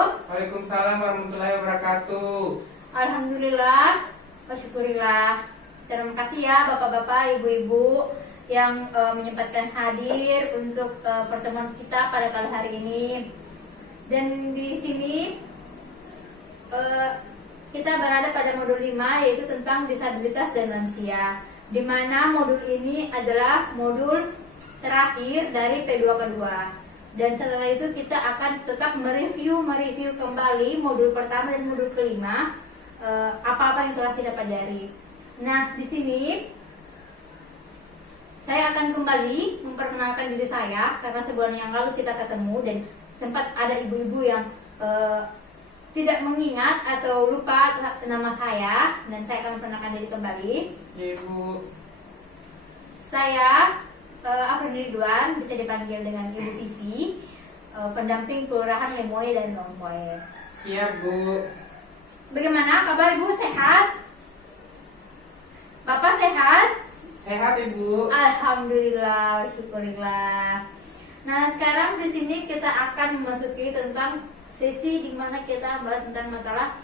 Waalaikumsalam warahmatullahi wabarakatuh. Alhamdulillah, bersyukurillah. Terima kasih ya bapak-bapak, ibu-ibu yang menyempatkan hadir untuk pertemuan kita pada kali hari ini. Dan di sini kita berada pada modul 5, yaitu tentang disabilitas dan lansia, di mana modul ini adalah modul terakhir dari P2 kedua. Dan setelah itu kita akan tetap mereview kembali modul pertama dan modul kelima, apa-apa yang telah kita pelajari. Nah, di sini saya akan kembali memperkenalkan diri saya, karena sebulan yang lalu kita ketemu dan sempat ada ibu-ibu yang tidak mengingat atau lupa nama saya, dan saya akan memperkenalkan diri kembali. Ibu. Saya Afrin Ridwan, bisa dipanggil dengan Ibu Vivi, pendamping Kelurahan Lemoe dan Lompoe. Siap, Bu. Bagaimana kabar Ibu, sehat? Bapak sehat? Sehat, Ibu. Alhamdulillah, syukurillah. Nah, sekarang di sini kita akan memasuki tentang sesi di mana kita bahas tentang masalah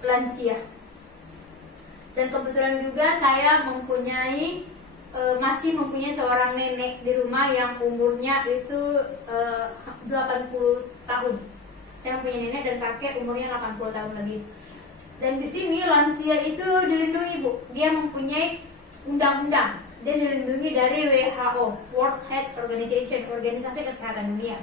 lansia. Dan kebetulan juga saya masih mempunyai seorang nenek di rumah yang umurnya itu 80 tahun. Saya mempunyai nenek dan kakek umurnya 80 tahun lebih. Dan di sini lansia itu dilindungi, Bu. Dia mempunyai undang-undang. Dia dilindungi dari WHO, World Health Organization, Organisasi Kesehatan Dunia.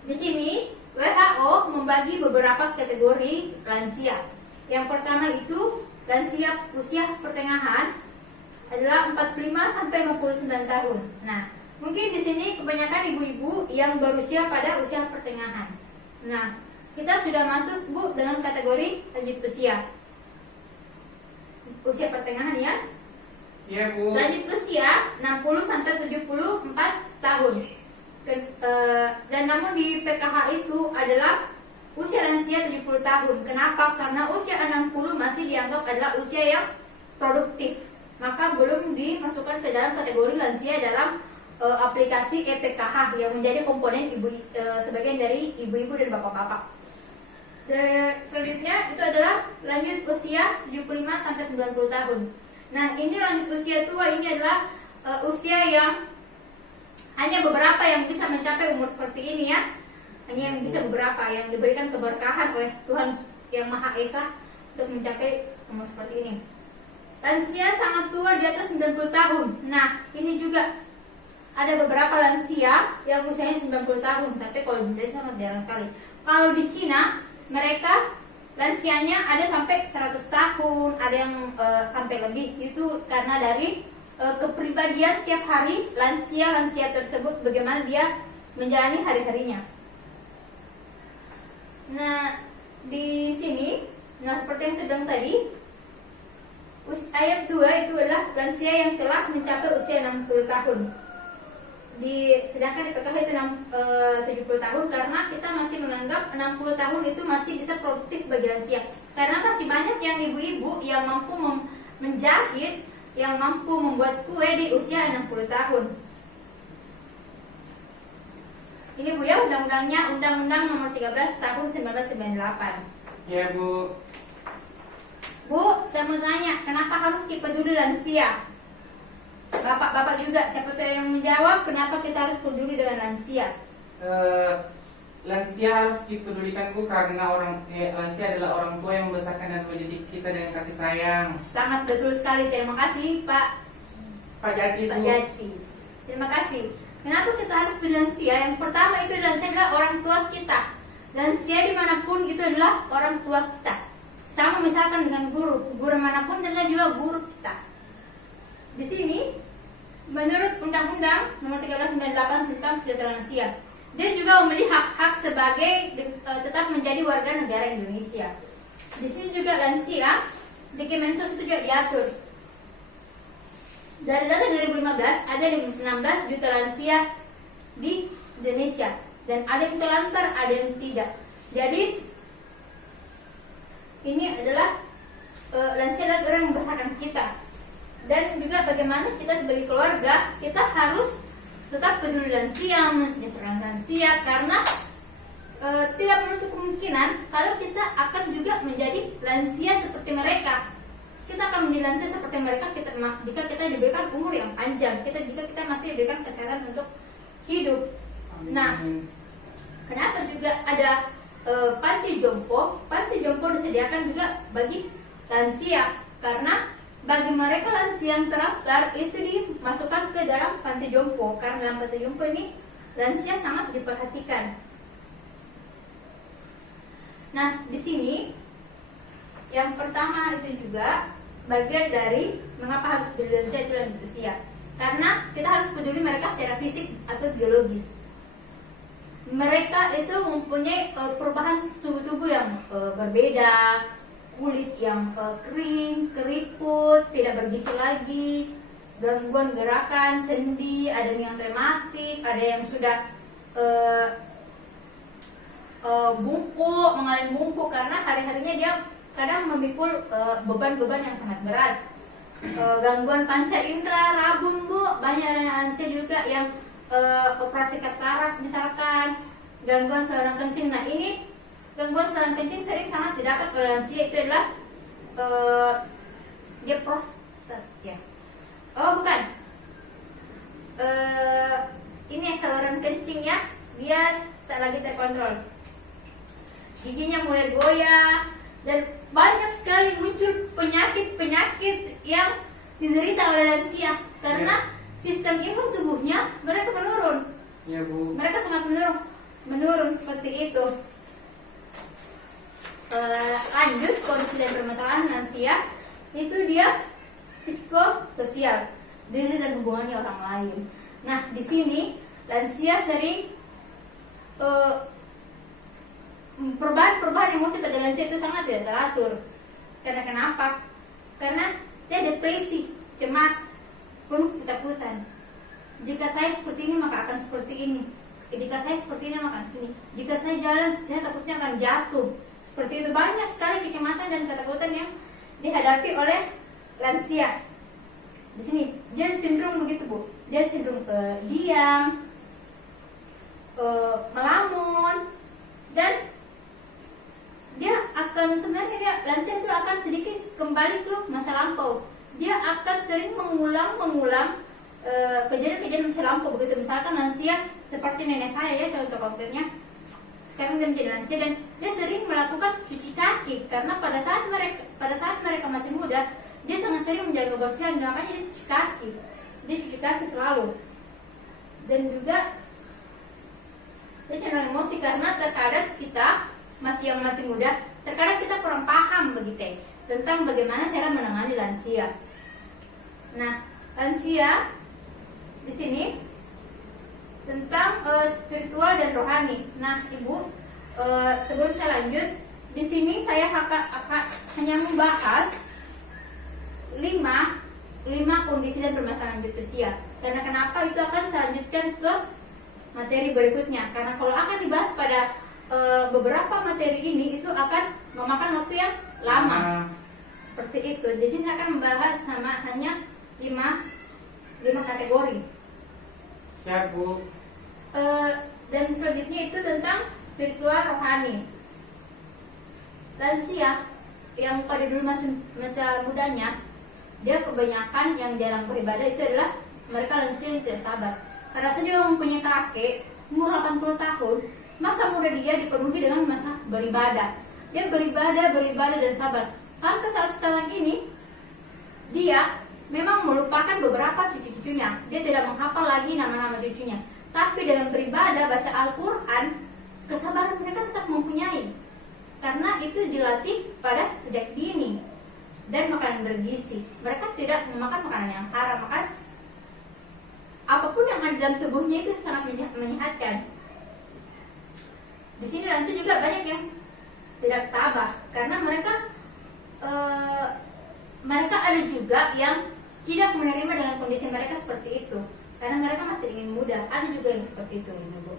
Di sini WHO membagi beberapa kategori lansia. Yang pertama itu lansia usia pertengahan adalah 45 sampai 59 tahun. Nah, mungkin di sini kebanyakan ibu-ibu yang berusia pada usia pertengahan. Nah, kita sudah masuk, Bu, dengan kategori lanjut usia. Usia pertengahan ya? Iya, Bu. Lanjut usia 60 sampai 74 tahun. Dan namun di PKH itu adalah usia lansia 70 tahun. Kenapa? Karena usia 60 masih dianggap adalah usia yang produktif. Maka belum dimasukkan ke dalam kategori lansia dalam aplikasi EPKH yang menjadi komponen sebagian dari ibu-ibu dan bapak-bapak. Selanjutnya itu adalah lanjut usia 75 sampai 90 tahun. Nah, ini lanjut usia tua, ini adalah usia yang hanya beberapa yang bisa mencapai umur seperti ini ya. Hanya yang bisa beberapa yang diberikan keberkahan oleh Tuhan Yang Maha Esa untuk mencapai umur seperti ini. Lansia sangat tua di atas 90 tahun. Nah, ini juga ada beberapa lansia yang usianya 90 tahun, tapi kalau di Indonesia sangat jarang sekali. Kalau di Cina, mereka lansianya ada sampai 100 tahun, ada yang sampai lebih. Itu karena dari kepribadian tiap hari lansia tersebut, bagaimana dia menjalani hari-harinya. Nah, di sini, seperti yang sedang tadi, ayat 2 itu adalah lansia yang telah mencapai usia 60 tahun. Sedangkan di PKH itu 70 tahun, karena kita masih menganggap 60 tahun itu masih bisa produktif bagi lansia. Karena masih banyak yang ibu-ibu yang mampu menjahit, yang mampu membuat kue di usia 60 tahun. Ini, Bu, ya, undang-undangnya Undang-Undang Nomor 13 Tahun 1998. Iya, Bu. Bu, saya mau tanya, kenapa harus kita peduli lansia? Bapak-bapak juga, siapa tuh yang menjawab kenapa kita harus peduli dengan lansia? Lansia harus dipedulikan, Bu, karena lansia adalah orang tua yang membesarkan dan mendidik kita dengan kasih sayang. Sangat betul sekali, terima kasih Pak Jati, Bu. Pak Jati. Terima kasih. Kenapa kita harus peduli lansia? Yang pertama itu lansia adalah orang tua kita. Lansia dimanapun itu adalah orang tua kita. Sama misalkan dengan guru manapun adalah juga guru kita. Di sini, menurut Undang-Undang Nomor 1398 tentang kesejahteraan lansia, dia juga memiliki hak-hak sebagai tetap menjadi warga negara Indonesia. Di sini juga lansia di Kemensos itu juga diatur. Dari data 2015 ada 16 juta lansia di Indonesia, dan ada yang terlantar, ada yang tidak. Jadi ini adalah lansia adalah orang yang membesarkan kita. Dan juga bagaimana kita sebagai keluarga, kita harus tetap peduli lansia, mensejahterakan lansia, karena tidak menutup kemungkinan kalau kita akan juga menjadi lansia seperti mereka. Kita akan menjadi lansia seperti mereka jika kita diberikan umur yang panjang, jika kita masih diberikan kesehatan untuk hidup. Nah, kenapa juga ada panti jompo? Panti jompo disediakan juga bagi lansia, karena bagi mereka lansia yang terdaftar itu dimasukkan ke dalam panti jompo, karena dalam panti jompo ini lansia sangat diperhatikan. Nah, di sini yang pertama itu juga bagian dari mengapa harus peduli lansia itu lanjut usia. Karena kita harus peduli mereka secara fisik atau biologis. Mereka itu mempunyai perubahan suhu tubuh yang berbeda, kulit yang kering, keriput, tidak bergizi lagi, gangguan gerakan, sendi, ada yang rematik, ada yang sudah bungkuk, mengalami bungkuk karena hari-harinya dia kadang memikul beban-beban yang sangat berat. Gangguan panca indera, rabun bu, banyak lansia juga yang operasi katarak misalkan, gangguan saluran kencing. Nah ini gangguan saluran kencing sering sangat didapat oleh lansia, itu adalah dia prostat ya. Oh bukan, ini saluran kencingnya dia tak lagi terkontrol, giginya mulai goyah, dan banyak sekali muncul penyakit-penyakit yang diderita oleh lansia karena sistem imun tubuhnya mereka menurun. Ya Bu. Mereka sangat menurun seperti itu. Lanjut, kondisi dan permasalahan lansia itu dia psikososial, diri dan hubungannya orang lain. Nah di sini lansia sering perubahan emosi pada lansia itu sangat tidak teratur. Karena kenapa? Karena dia depresi, cemas, penuh ketakutan. Jika saya seperti ini maka akan seperti ini. Jika saya seperti ini maka akan seperti ini. Jika saya jalan, saya takutnya akan jatuh. Seperti itu, banyak sekali kecemasan dan ketakutan yang dihadapi oleh lansia. Di sini dia cenderung begitu bu. Dia cenderung diam, melamun, dan dia akan sebenarnya lansia itu akan sedikit kembali ke masa lampau. Dia akan sering mengulang kejadian-kejadian masa lampau begitu. Misalkan lansia seperti nenek saya ya, contoh konkretnya, sekarang dia menjadi lansia dan dia sering melakukan cuci kaki karena pada saat mereka masih muda dia sangat sering menjaga kebersihan, makanya dia cuci kaki selalu. Dan juga dia cenderung emosi karena terkadang kita masih muda, terkadang kita kurang paham begitu tentang bagaimana cara menangani lansia. Nah, lansia di sini tentang spiritual dan rohani. Nah, Ibu, sebelum saya lanjut, di sini saya akan hanya membahas 5 kondisi dan permasalahan lanjut usia. Karena kenapa itu akan saya lanjutkan ke materi berikutnya. Karena kalau akan dibahas pada beberapa materi ini itu akan memakan waktu yang lama. Seperti itu. Di sini saya akan membahas hanya 5 kategori. Siap Bu. Dan selanjutnya itu tentang spiritual rohani. Lansia yang pada dulu masa mudanya, dia kebanyakan yang jarang beribadah itu adalah mereka lansia yang tidak sabar. Karena saya juga mempunyai kakek umur 80 tahun, masa muda dia dipenuhi dengan masa beribadah. Dia beribadah dan sabar. Sampai saat sekarang ini dia memang melupakan beberapa cucu-cucunya. Dia tidak menghafal lagi nama-nama cucunya. Tapi dalam beribadah, baca Al-Quran, kesabaran mereka tetap mempunyai. Karena itu dilatih pada sejak dini. Dan makanan bergizi. Mereka tidak memakan makanan yang haram. Makan apapun yang ada dalam tubuhnya itu sangat menyehatkan. Di sini lansia juga banyak yang tidak tabah karena mereka ada juga yang tidak menerima dengan kondisi mereka seperti itu karena mereka masih ingin muda. Ada juga yang seperti itu, Ibu.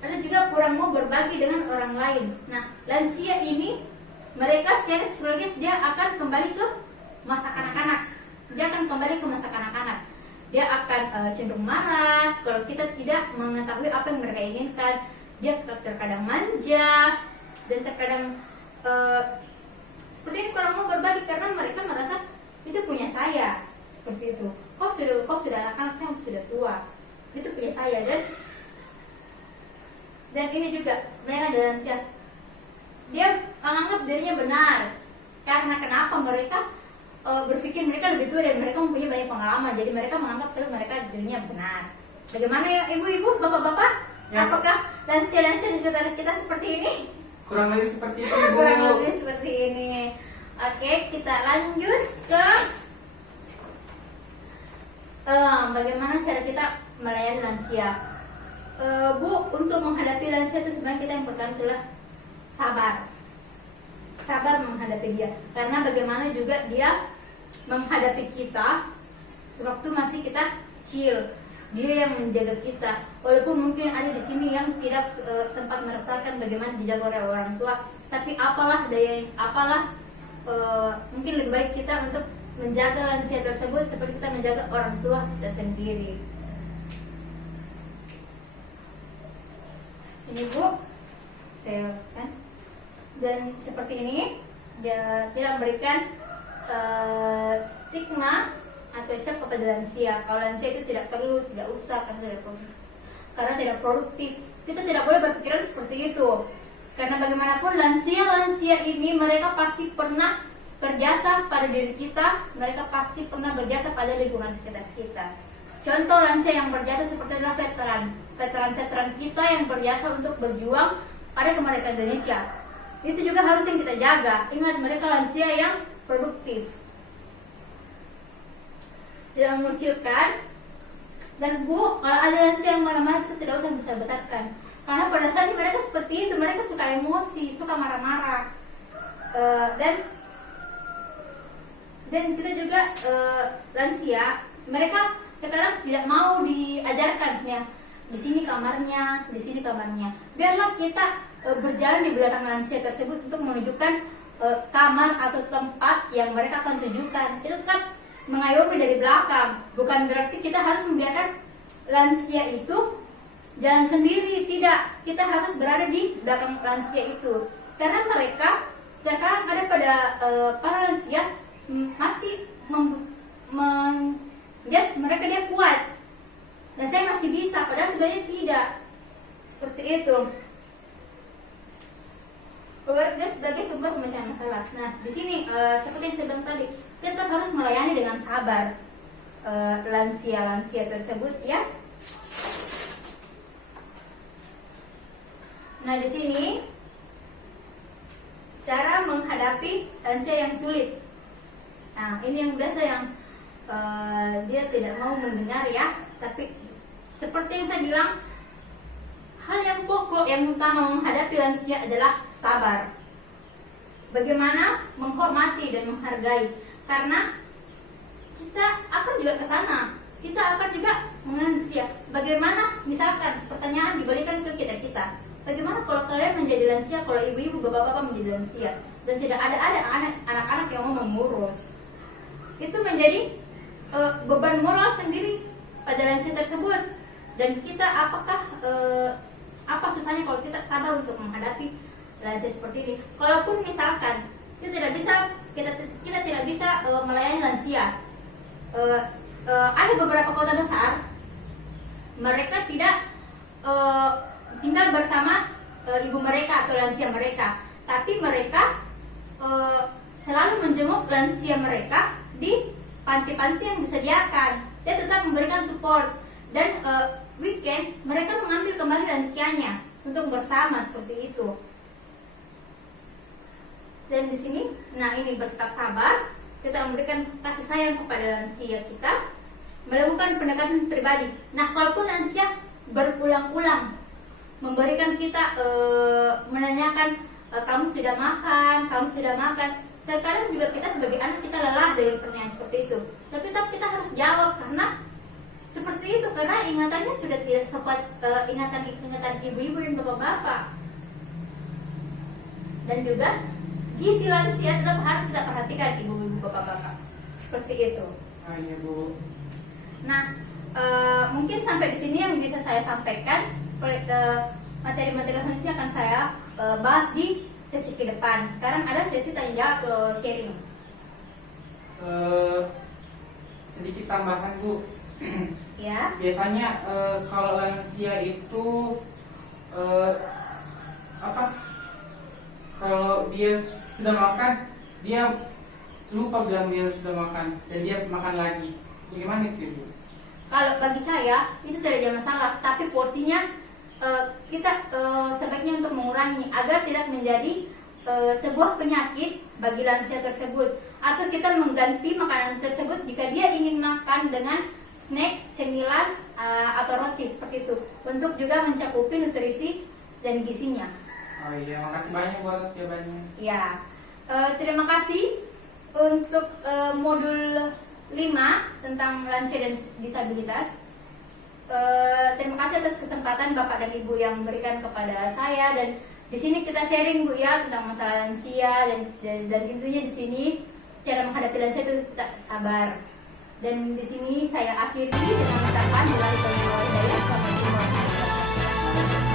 Ada juga kurang mau berbagi dengan orang lain. Nah, lansia ini mereka secara psikologis dia akan kembali ke masa kanak-kanak. Dia akan cenderung marah kalau kita tidak mengetahui apa yang mereka inginkan. dia terkadang manja dan terkadang seperti ini kurang mau berbagi karena mereka merasa itu punya saya, seperti itu. Kau sudah anak-anak, saya sudah tua, itu punya saya. Dan ini juga banyak ada lansia, dia menganggap dirinya benar karena kenapa mereka berpikir mereka lebih tua dan mereka mempunyai banyak pengalaman, jadi mereka menganggap kalau mereka dirinya benar. Bagaimana ya ibu-ibu, bapak-bapak? Ya. Apakah lansia-lansia di sekitar kita seperti ini? Kurang lebih seperti itu, Ibu. Kurang lebih seperti ini. Oke, kita lanjut ke bagaimana cara kita melayani lansia. Bu, untuk menghadapi lansia itu sebenarnya kita yang pertama adalah sabar menghadapi dia, karena bagaimana juga dia menghadapi kita sewaktu masih kita kecil. Dia yang menjaga kita, walaupun mungkin ada di sini yang tidak sempat merasakan bagaimana dijaga oleh orang tua, tapi mungkin lebih baik kita untuk menjaga lansia tersebut seperti kita menjaga orang tua kita sendiri. Ini Bu, saya kan, dan seperti ini dia tidak memberikan stigma atau cap kepada lansia. Kalau lansia itu tidak perlu, tidak usah karena tidak produktif. Kita tidak boleh berpikiran seperti itu. Karena bagaimanapun lansia ini mereka pasti pernah berjasa pada diri kita, mereka pasti pernah berjasa pada lingkungan sekitar kita. Contoh lansia yang berjasa seperti adalah veteran kita yang berjasa untuk berjuang pada kemerdekaan Indonesia. Itu juga harus yang kita jaga. Ingat, mereka lansia yang produktif, tidak mengucilkan. Dan Bu, kalau ada lansia yang marah-marah itu tidak usah besar-besarkan, karena pada saat mereka seperti itu, mereka suka emosi, suka marah-marah. Dan kita juga lansia, mereka terkadang tidak mau diajarkan ya, di sini kamarnya, di sini kamarnya. Biarlah kita berjalan di belakang lansia tersebut untuk menunjukkan kamar atau tempat yang mereka akan tujukan. Itu tetap mengayomi dari belakang, bukan berarti kita harus membiarkan lansia itu jalan sendiri. Tidak, kita harus berada di belakang lansia itu, karena mereka terkadang ada pada para lansia masih menjudge mereka dia kuat dan saya masih bisa, padahal sebenarnya tidak seperti itu. Keluarga sebagai sumber pemecahan masalah. Nah, di sini seperti yang saya bilang tadi, kita harus melayani dengan sabar lansia tersebut ya. Nah, di sini cara menghadapi lansia yang sulit. Nah, ini yang biasa yang dia tidak mau mendengar ya, tapi seperti yang saya bilang, hal yang pokok yang utama menghadapi lansia adalah sabar. Bagaimana menghormati dan menghargai, karena kita akan juga ke sana, kita akan juga lansia. Bagaimana misalkan pertanyaan diberikan ke kita, bagaimana kalau kalian menjadi lansia, kalau ibu-ibu, bapak-bapak menjadi lansia dan tidak ada anak-anak yang mau mengurus, itu menjadi beban moral sendiri pada lansia tersebut. Dan kita apa susahnya kalau kita sabar untuk menghadapi lansia seperti ini. Kalaupun misalkan kita tidak bisa melayani lansia, ada beberapa kota besar mereka tidak tinggal bersama ibu mereka atau lansia mereka, tapi mereka selalu menjenguk lansia mereka di panti-panti yang disediakan. Dia tetap memberikan support, dan weekend mereka mengambil kembali lansianya untuk bersama seperti itu. Dan di sini, nah ini bersikap sabar, kita memberikan kasih sayang kepada lansia kita, melakukan pendekatan pribadi. Nah, kalaupun lansia berulang-ulang memberikan kita menanyakan kamu sudah makan, terkadang juga kita sebagai anak kita lelah dengan pertanyaan seperti itu. Tapi tetap kita harus jawab, karena seperti itu, karena ingatannya sudah tidak sekuat ingatan ibu-ibu dan bapak-bapak. Dan juga gizi lansia tetap harus kita perhatikan, ibu-ibu, bapak-bapak, seperti itu. Iya Bu. Nah, mungkin sampai di sini yang bisa saya sampaikan. materi-materi selanjutnya akan saya bahas di sesi ke depan. Sekarang ada sesi tanya jawab atau sharing. Sedikit tambahan Bu. Ya. Biasanya kalau lansia itu kalau dia sudah makan, dia lupa bilang dia sudah makan dan dia makan lagi. Bagaimana itu Bu? Kalau bagi saya itu tidak ada masalah, tapi porsinya kita sebaiknya untuk mengurangi agar tidak menjadi sebuah penyakit bagi lansia tersebut, atau kita mengganti makanan tersebut jika dia ingin makan dengan snack, cemilan atau roti seperti itu, untuk juga mencakupi nutrisi dan gizinya. Oh iya, makasih banyak Bu atas jawabannya. Ya, terima kasih untuk modul 5 tentang lansia dan disabilitas. Terima kasih atas kesempatan Bapak dan Ibu yang memberikan kepada saya, dan di sini kita sharing Bu ya tentang masalah lansia dan intinya di sini cara menghadapi lansia itu kita sabar. Dan di sini saya akhiri dengan ucapan bila itu dari Selamat